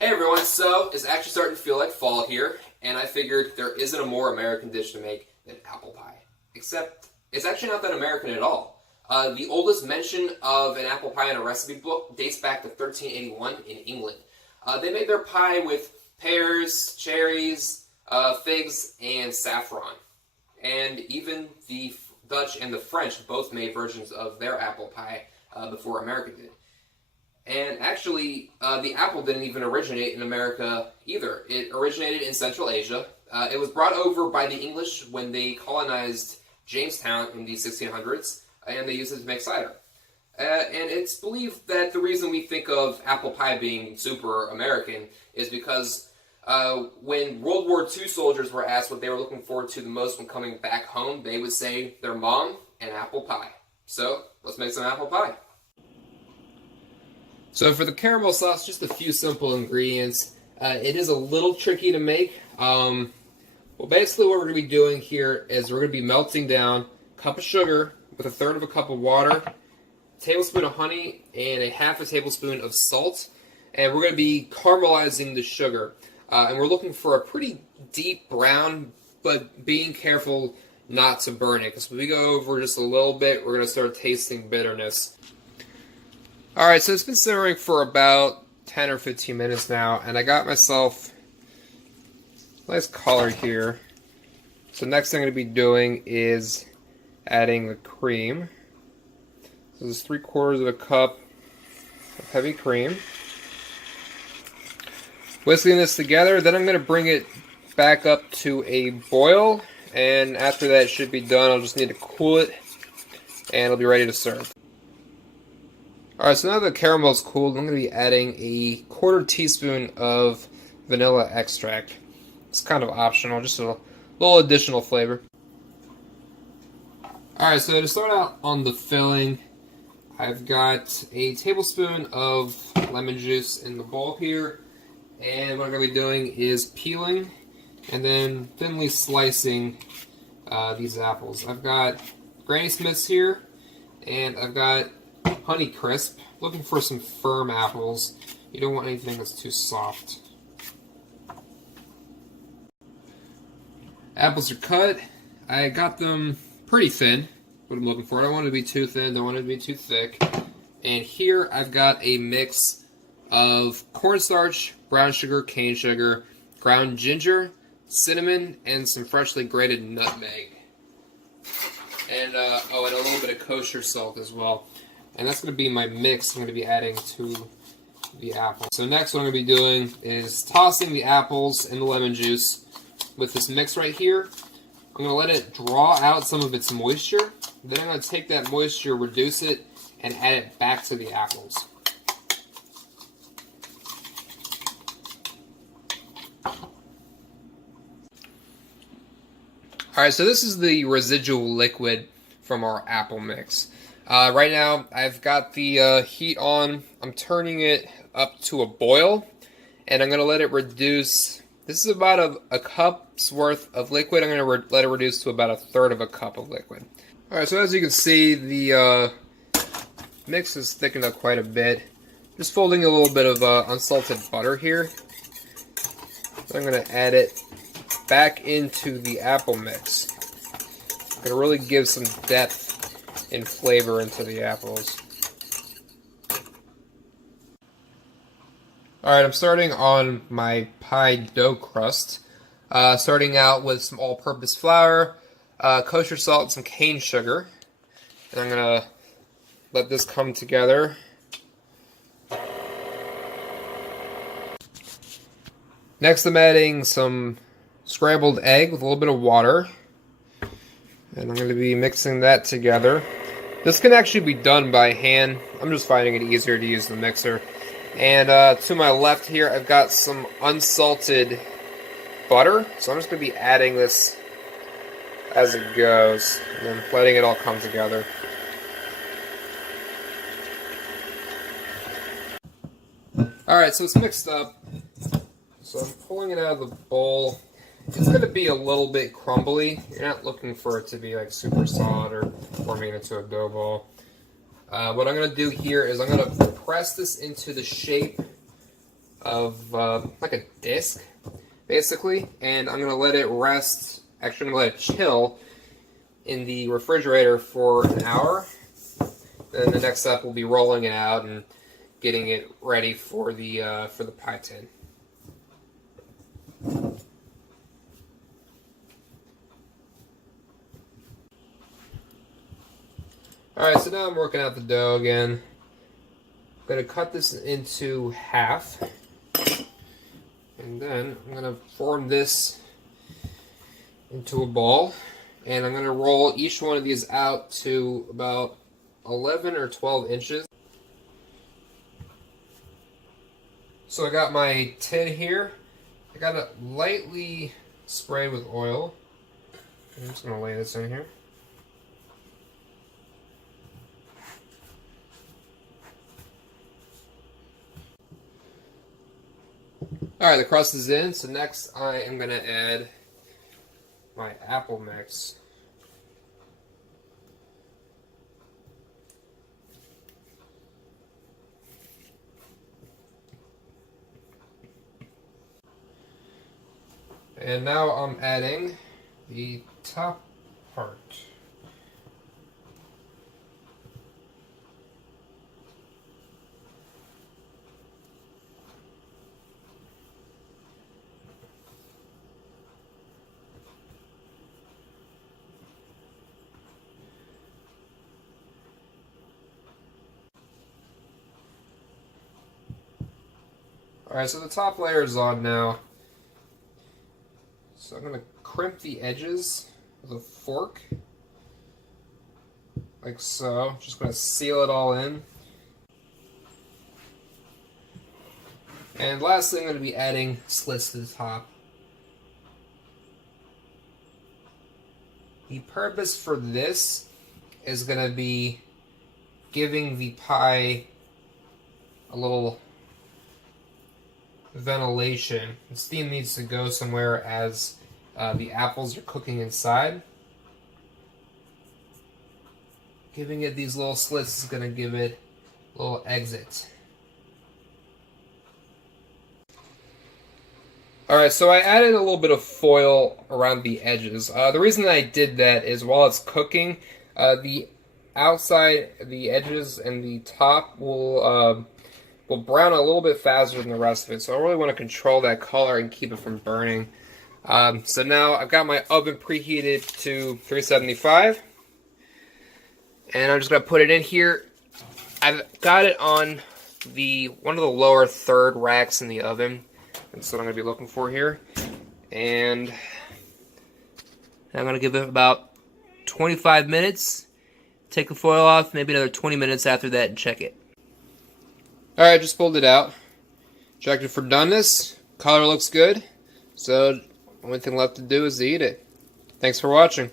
Hey everyone, so it's actually starting to feel like fall here, and I figured there isn't a more American dish to make than apple pie. Except, it's actually not that American at all. The oldest mention of an apple pie in a recipe book dates back to 1381 in England. They made their pie with pears, cherries, figs, and saffron. And even the Dutch and the French both made versions of their apple pie before America did. And actually, the apple didn't even originate in America either. It originated in Central Asia. It was brought over by the English when they colonized Jamestown in the 1600s, and they used it to make cider. And it's believed that the reason we think of apple pie being super American is because when World War II soldiers were asked what they were looking forward to the most when coming back home, they would say their mom and apple pie. So, let's make some apple pie. So for the caramel sauce, just a few simple ingredients. It is a little tricky to make. Well, basically what we're going to be doing here is we're going to be melting down a cup of sugar with a third of a cup of water, a tablespoon of honey, and a half a tablespoon of salt. And we're going to be caramelizing the sugar. And we're looking for a pretty deep brown, but being careful not to burn it. Because when we go over just a little bit, we're going to start tasting bitterness. Alright, so it's been simmering for about 10 or 15 minutes now, and I got myself a nice color here. So next thing I'm going to be doing is adding the cream. So this is 3/4 of a cup of heavy cream. Whisking this together, then I'm going to bring it back up to a boil, and after that it should be done. I'll just need to cool it, and it'll be ready to serve. Alright, so now that the caramel is cooled, I'm going to be adding a 1/4 teaspoon of vanilla extract. It's kind of optional, just a little additional flavor. Alright, so to start out on the filling, I've got a tablespoon of lemon juice in the bowl here. And what I'm going to be doing is peeling and then thinly slicing these apples. I've got Granny Smiths here, and I've got Honey Crisp. Looking for some firm apples. You don't want anything that's too soft. Apples are cut. I got them pretty thin, what I'm looking for. I don't want it to be too thin, don't want it to be too thick. And here I've got a mix of cornstarch, brown sugar, cane sugar, ground ginger, cinnamon, and some freshly grated nutmeg. And, and a little bit of kosher salt as well. And that's going to be my mix I'm going to be adding to the apple. So next what I'm going to be doing is tossing the apples and the lemon juice with this mix right here. I'm going to let it draw out some of its moisture. Then I'm going to take that moisture, reduce it, and add it back to the apples. Alright, so this is the residual liquid from our apple mix. Right now, I've got the heat on. I'm turning it up to a boil, and I'm going to let it reduce. This is about a cup's worth of liquid. I'm going to let it reduce to about 1/3 of a cup of liquid. Alright, so as you can see, the mix is thickened up quite a bit. Just folding a little bit of unsalted butter here. So I'm going to add it back into the apple mix. I'm going to really give some depth and flavor into the apples. Alright, I'm starting on my pie dough crust. Starting out with some all-purpose flour, kosher salt, and some cane sugar. And I'm going to let this come together. Next I'm adding some scrambled egg with a little bit of water. And I'm going to be mixing that together. This can actually be done by hand. I'm just finding it easier to use the mixer. And to my left here, I've got some unsalted butter. So I'm just going to be adding this as it goes, and then letting it all come together. Alright, so it's mixed up. So I'm pulling it out of the bowl. It's going to be a little bit crumbly. You're not looking for it to be like super solid or forming into a dough ball. What I'm going to do here is I'm going to press this into the shape of like a disc, basically, and I'm gonna let it rest. Actually, I'm gonna let it chill in the refrigerator for an hour. Then the next step will be rolling it out and getting it ready for the pie tin. Alright, so now I'm working out the dough again. I'm going to cut this into half. And then I'm going to form this into a ball. And I'm going to roll each one of these out to about 11 or 12 inches. So I got my tin here. I got it lightly sprayed with oil. I'm just going to lay this in here. Alright, the crust is in, so next I am going to add my apple mix. And now I'm adding the top part. Alright, so the top layer is on now. So I'm going to crimp the edges with a fork, like so. Just going to seal it all in. And lastly, I'm going to be adding slits to the top. The purpose for this is going to be giving the pie a little ventilation. The steam needs to go somewhere as the apples are cooking inside. Giving it these little slits is going to give it a little exit. Alright, so I added a little bit of foil around the edges. The reason that I did that is while it's cooking, the outside, the edges, and the top will brown a little bit faster than the rest of it. So I really want to control that color and keep it from burning. So now I've got my oven preheated to 375. And I'm just going to put it in here. I've got it on one of the lower third racks in the oven. That's what I'm going to be looking for here. And I'm going to give it about 25 minutes. Take the foil off, maybe another 20 minutes after that and check it. Alright, just pulled it out. Checked it for doneness. Color looks good. So, the only thing left to do is to eat it. Thanks for watching.